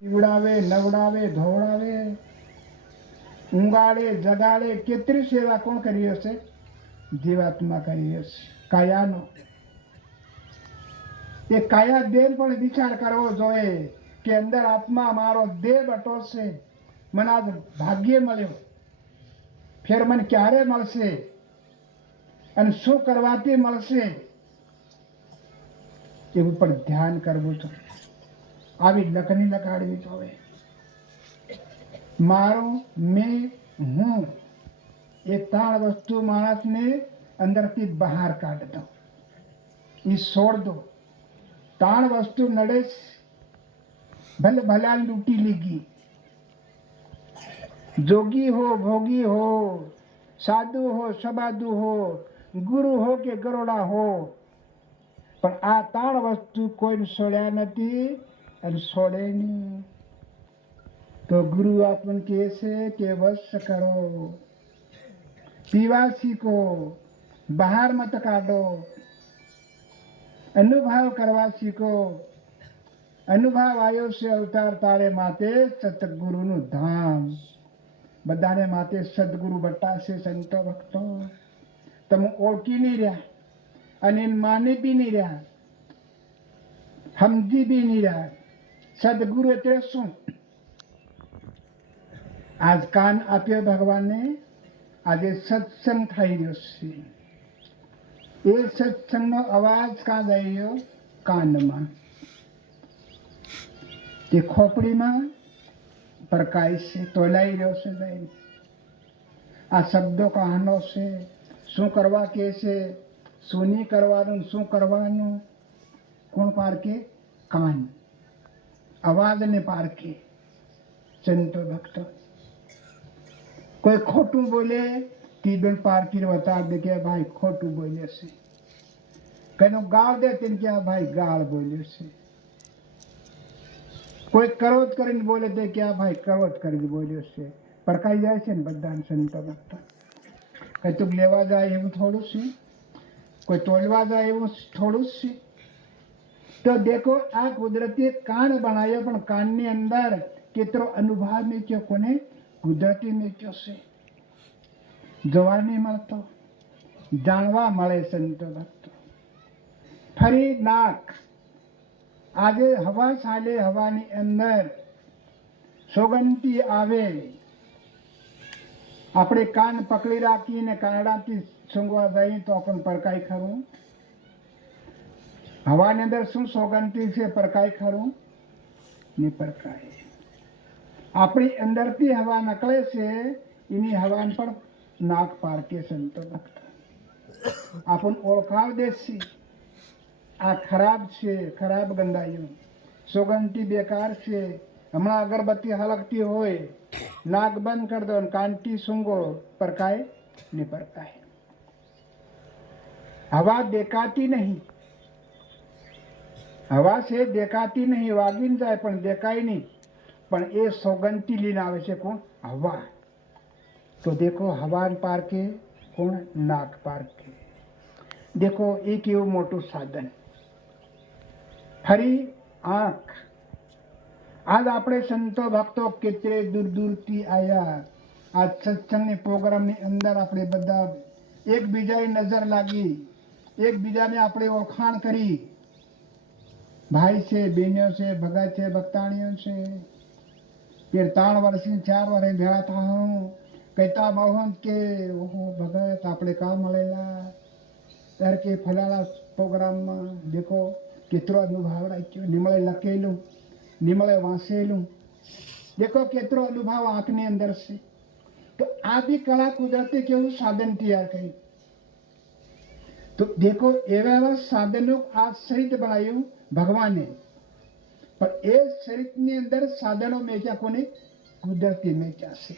પીવડાવે, નવડાવે, ધોવડાવે, ઊંઘાડે, જગાડે, કેટલી સેવા કોણ કરી હશે? જીવાત્મા કરી હશે કાયાનો. એ કાયા દેહ પણ વિચાર કરવો જોઈએ કે અંદર આત્મા મારો દેહ બટો છે, મને આજ ભાગ્ય મળ્યો, ફેર મને ક્યારે મળશે અને શું કરવાથી મળશે, એવું પણ ધ્યાન કરવું જોઈએ. આવી લખની લગાડવી જોઈએ. મારું, મેં, હું એ ત્રણ વસ્તુ માણસને અંદરથી બહાર કાઢ દો, એ છોડ દો. ત્રણ વસ્તુ નડે, ભલે ભલા લૂંટી લીધી. જોગી હો, ભોગી હો, સાધુ હો, સબાદુ હો, ગુરુ હો કે ગરોડા હો, પણ આ ત્રણ વસ્તુ કોઈ છોડ્યા નથી અને છોડે નહીં. તો ગુરુ આપણને કહે છે કે વશ કરો, પીવા શીખો, બહાર મત કાઢો, અનુભવ કરવા શીખો. અનુભવ આવ્યો છે અવતાર તારે માતે સતગુરુનું ધામ. બધાને માતે સદગુરુ બતાશે સંતો ભક્તો. તમે ઓળખી નહીં રહ્યા અને માની બી નહીં રહ્યા, સમજી બી નહીં રહ્યા. સદગુરુ એટલે શું? આજ કાન આપ્યો ભગવાને, આજે સત્સંગ થઈ રહ્યો છે. એ સત્સંગનો અવાજ કાં જઈ રહ્યો? કાનમાં. તે ખોપડીમાં પ્રકાશ છે, તોલાઈ રહ્યો છે જઈને. આ શબ્દો કહાનો છે, શું કરવા કે છે, શું નહીં કરવાનું, શું કરવાનું, કોણ પારકે? કાન. અવાજને પારકે સંતો ભક્તો. કોઈ ખોટું બોલે તીબેન પારકી બતા દે કે ભાઈ ખોટું બોલે છે. કઈનું ગાળ દે તેને કે ભાઈ ગાળ બોલ્યો છે. કોઈ કરવત કરીને બોલે તે કે ભાઈ કરવત કરીને બોલ્યો છે. પરકાઈ જાય છે ને બધા સંતો ભક્તો. કઈ તું લેવા જાય એવું થોડું છે, કોઈ તોલવા જાય એવું થોડું છે. તો દેખો આ કુદરતી કાન બનાવ્યો, પણ કાનની અંદર કેટલો અનુભવ મેક્યો, કોને? કુદરતી મેક્યો છે. જોવા નહીં મળતો, જાણવા મળે સંતો ભક્તો. ફરી નાક. આજે હવા ચાલે, હવાની અંદર સોગંદી આવે, આપણે કાન પકડી રાખીને કાનડાથી સૂંઘવા જઈએ તો આપણને પરકાય ખરું? હવાની અંદર શું સોગંદી છે? પરકાય ખરું? ને પરકાય. આપણી અંદરથી હવા નકળે છે, એની હવાને પણ નાક પારકે સંતો ભક્તો. આપણને ઓળખાવ દેશી આ ખરાબ છે, ખરાબ ગંધાયું, સોગંદી બેકાર છે. હમણાં અગરબત્તી હલકતી હોય, નાક બંધ કરી દો, કાનથી સૂંઘો, પરકાય ને પરકાય. હવા દેખાતી નહીં, હવા છે દેખાતી નહીં, વાગીને જાય પણ દેખાય નહીં. પણ એ સોગંદી લઈને આવે છે કોણ? હવા. તો દેખો હવા પારકે કોણ? નાક પારકે. દેખો એ કેવું મોટું સાધન. ફરી આંખ. આજ આપણે સંતો ભક્તો કેટલે દૂર દૂરથી આવ્યા. આ સત્સંગની પ્રોગ્રામની અંદર આપણે બધા એકબીજાની નજર લાગી એકબીજાને આપણે ઓળખાણ કરી, ભાઈ છે, બહેનો છે, ભગત છે, ભક્તાણીઓ છે, કે 3 વર્ષથી 4 વર્ષ ભેળા થાઉં કહેતા મોહન કે ઓહો ભગત આપણે કામ મળેલા ત્યારે કે ફલાણા પ્રોગ્રામમાં દેખો કેટલો અનુભવ રાખ્યો, નિમળે લખેલું, નિમળે વાંચેલું, દેખો કેટલો અનુભવ આંખની અંદર છે. તો આ બી કળા કુદરતે કેવું સાધન તૈયાર કર્યું. તો દેખો એવા એવા સાધનો આ શરીર બનાવ્યું ભગવાને, પણ એ શરીરની અંદર સાધનો મેચ્યા કોને? કુદરતી મેચ્યા છે.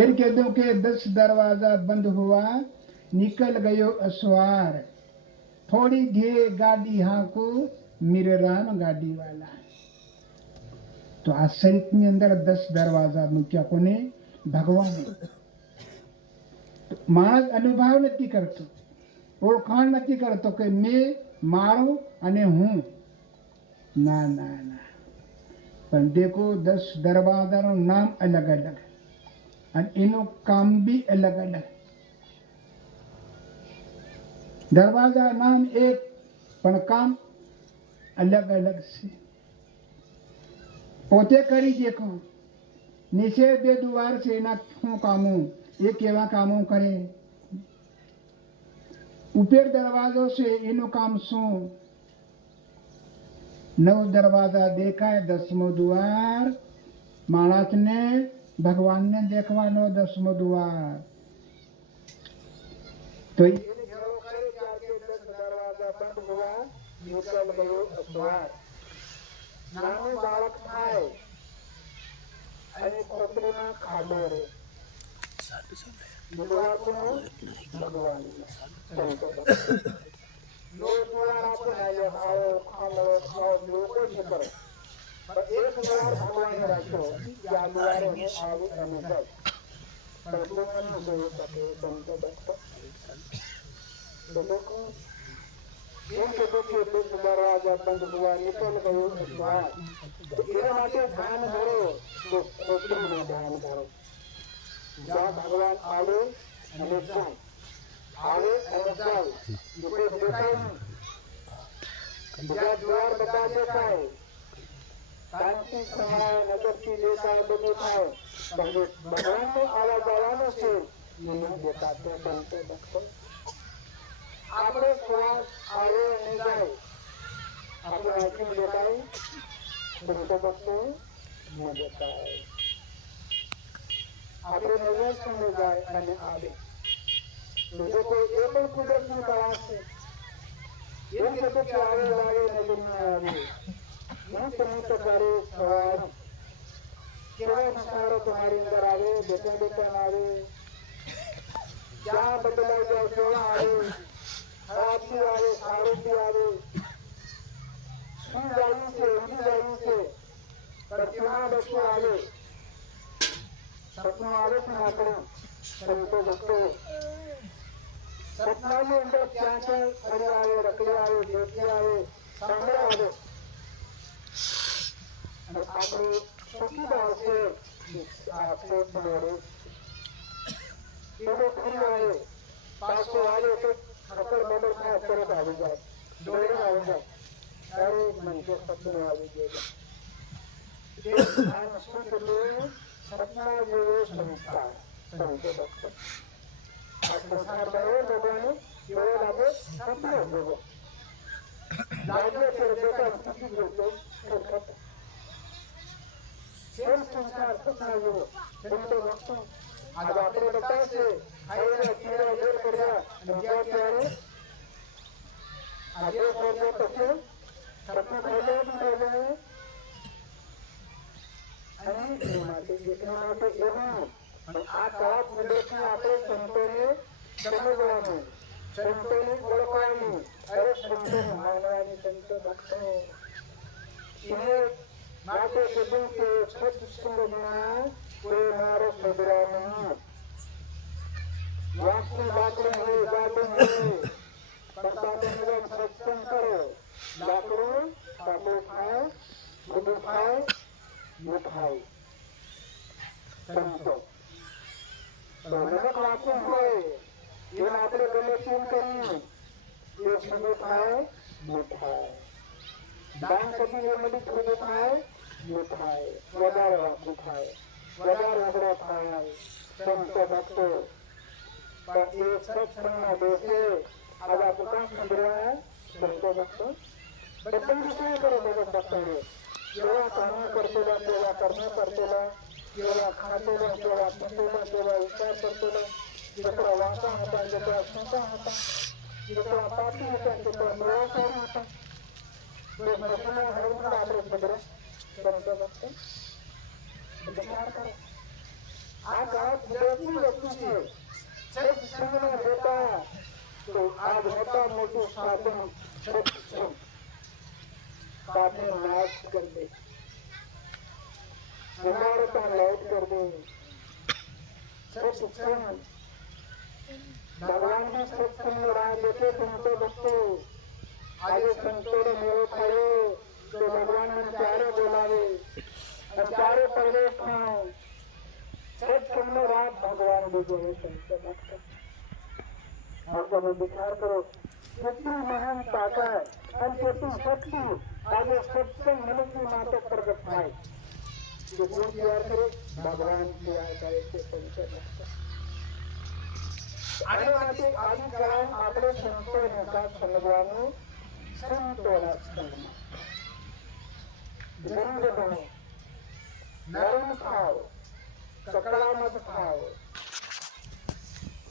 એમ કીધું કે 10 દરવાજા બંધ હુआ निकल गयो असवार, थोड़ी देर गाड़ी हाको मेरे राम गाड़ी वाला. તો આ શરીરની અંદર 10 દરવાજા મૂક્યા કોને? ભગવાને. માણસ અનુભવ નથી કરતો, ઓળખાણ નથી કરતો કે મેં, મારું અને હું. ના ના ના, પણ દેખો 10 દરવાજાનું નામ અલગ અલગ અને એનું કામ બી અલગ અલગ. દરવાજા નામ એક પણ કામ અલગ અલગ છે. પોતે કરી દેખો, નીચે 2 દ્વાર છે, એના શું કામો, એ કેવા કામો કરે. ઉપર દરવાજો છે, એનું કામ શું. 9 દરવાજા દેખાય, 10મો દ્વાર માણસને ભગવાનને દેખવાનો 10મો દ્વાર. તો નાનું બાળક થાય અને ખોપરીમાં ખાડો રહે, ભગવાન દરવાજા બંધ હુआ निकल गयो असवार. એના માટે ધ્યાન ધરો તો ખોપરીમાં ધ્યાન ધરો. જ્યાં ભગવાન આવે અને જાય, આવે અને જાય, કોઈ દેખાય નહીં. જ્યાં દ્વાર બધા દેખાય, કાનથી સંભળાય, નજરથી દેખાય, બધું થાય, ભગવાનનો આવા જવાનો છે નહીં દેખાતો. સંતો ભક્તો આપણે શ્વાસ આવે અને જાય, આપણે આંખી દેખાય, સંતો ભક્તો ન દેખાય. આપણે નજર સામે જાય અને આવે. બીજો કોઈ એ પણ કુદરતની કળા છે. એમ કહેતો કે આવે આવે નજર ન આવે. હું તમે તો કરે સવાર કેવા સંસ્કારો તમારી અંદર આવે, બેઠા બેઠા આવે, ક્યાં બદલાઈ જાય, કેવા આવે, ખરાબથી આવે, સારુંથી આવે, શું જાયું છે, ઊંધી જાયું છે, પ્રતિમા બધું આવે. સપનું આવે છે આપણે સંતો ભક્તો, સપનાની અંદર ક્યાં ક્યાં ફરી આવે, રકડી આવે, જ્યોતિ આવે, સાંભળે આવે. આપણે સુખી આવશે આક્ષેપ મળે, એનો ફરી આવે, પાછો આવે તો ખબર બબર થાય, તરત આવી જાય, દોડીને આવી જાય, ત્યારે મનસે સપનું આવી જાય. સપના જેવો સંસ્કાર. સંતો ભક્તો આ સંસ્કાર બને ભગવાને કેવો લાગે? સપના જેવો લાગે છે. બેટા નથી જોતો સેમ સંસ્કાર સપના જેવો. સંતો ભક્તો આજે આપણે બધા છે ખાઈને પીને દેર કર્યા ગયા ત્યારે આજે સોચો તો છે સપનું ખાઈ જાય. અને એ માટે એટલા માટે એવું આ કળા કુદરતને આપણે સંતોને સમજવાનું, સંતોને ઓળખવાનું, અરે સંતોને માનવાની. સંતો ભક્તો એને માટે કીધું કે સત્સંગમાં કોઈ મારો સદરાનું વાંચનું લાકડું હોય, ગાડું હોય, પણ સત્સંગ કરો. લાકડું કાપડું ખાય, બધું ખાય, મુખાય. સંતો નમક વાંચવું હોય એમ આપણે ગમે તેમ કરીએ એ શુભ થાય થાય દાન કરી એ મળી શુભ થાય થાય વધારે વાપરું થાય વધારે ઉઘડો થાય સંતો ભક્તો પણ એ સત્સંગના દેશે आज आपको कहाँ संभળાયા સંતો ભક્તો બધાને શું કરો ભગત ભક્તોને કેવા કર્મ કરતેલા કેવા કર્મ કરતેલા કેવા ખાતેલા કેવા પીતેલા કેવા વિચાર કરતેલા જેટલા વાંકા હતા જેટલા સંતા હતા જેટલા પાપી હતા જેટલા નિરાશારી હતા તો મસના હરમના આપણે સંભળે સંતો ભક્તો વિચાર કરો આ કાળ કુદરતની વસ્તુ છે સત્સંગના બેટા तो आज मोटा मोटू साधन साधन नाश कर दे इमारतां लाइट कर दे सत्संग भगवान की सत्संग राह देखे संतो भक्तो आज संतो ने मेलो खायो तो भगवान ने चारे बोलावे चारे प्रदेश में सत्संग राह भगवान दीजो है संतो भक्तो आपको विचार करो कितनी महान ताकत और कितनी शक्ति आगे सत्संग मनुष्य मात्र प्रकट થાય जो कोई तैयार करे भगवान तैयार करे છે પંચર આને માટે આદિ કાળ આપણે સંતોને કા સમજવાનું સંતોના સંગમાં ધ્યાન રાખો નરમ ખાઓ કકડા મત ખાઓ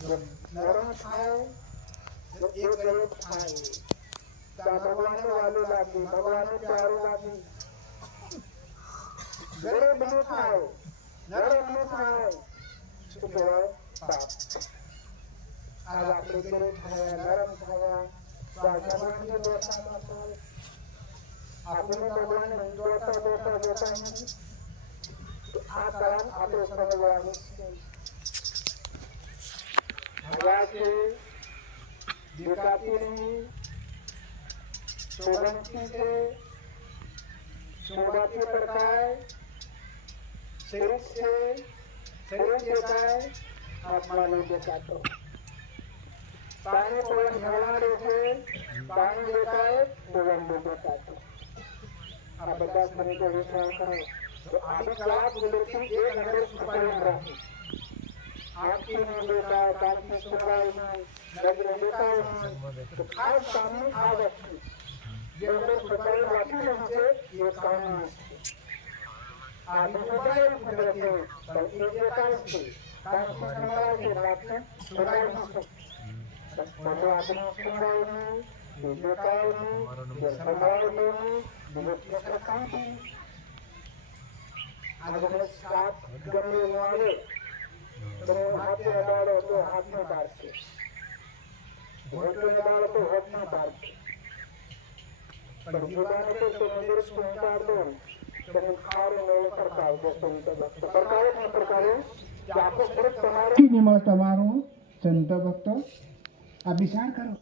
नरम खाए तो एक गरीब खाए भगवान वाले लागी भगवान प्यारे लागी गरीब नहीं खाए नरम नहीं खाए तो केवल पाप आज आपने गरीब खाया नरम खाया भगवान की व्यवस्था आपने भगवान व्यवस्था नहीं तो आ कारण आपने समझवानी आवाज़े दिखाती नहीं सोगंती से सोगाती करताय शरीर देता है आत्मा नहीं देखातो पानी पवन झलाड़े से पानी देता है पवन नहीं देखातो आप बता समय को विचार करो तो आदि काल बोलती एक अंदर छुपाई रखी आपकी नहीं देखा है कान की सुनाई नहीं नजर देखा है तो खास सामने आ वस्तु जो अंदर छुपाई रखी हमसे ये काम नहीं आदि छुपाई कुदरत है तो एक प्रकार से कान की सुनाई के बात में छुपाई नहीं तो आपने सुनाई नहीं देखा नहीं ये सुनाई नहीं विवेक प्रकार की आज हमें सात गमले वाले तो हाथ में डालो तो हाथ में डाल के होठ में डालो तो होठ में डाल के पर जुबान तो मंदिर को उतार दो तो खारे नहीं करता है संत भक्त प्रकारे आपको सिर्फ तुम्हारे निमळ તમારું સંત ભક્તો આ વિચાર કરો